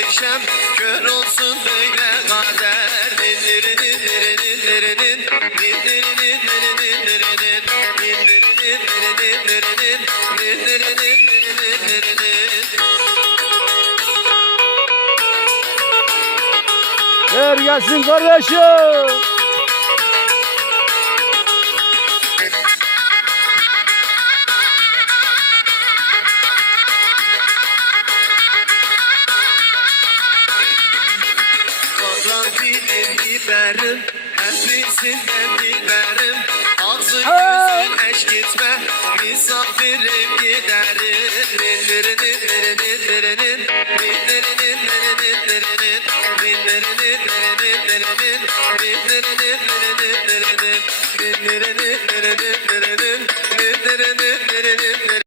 akşam kör olsun böyle kader Dinlerinin nerinin nerinin Dinlerinin nerinin nerinin Yoldan bilir biberim Hepsinden biberim Ağzı güzel eş gitme Misafirim giderim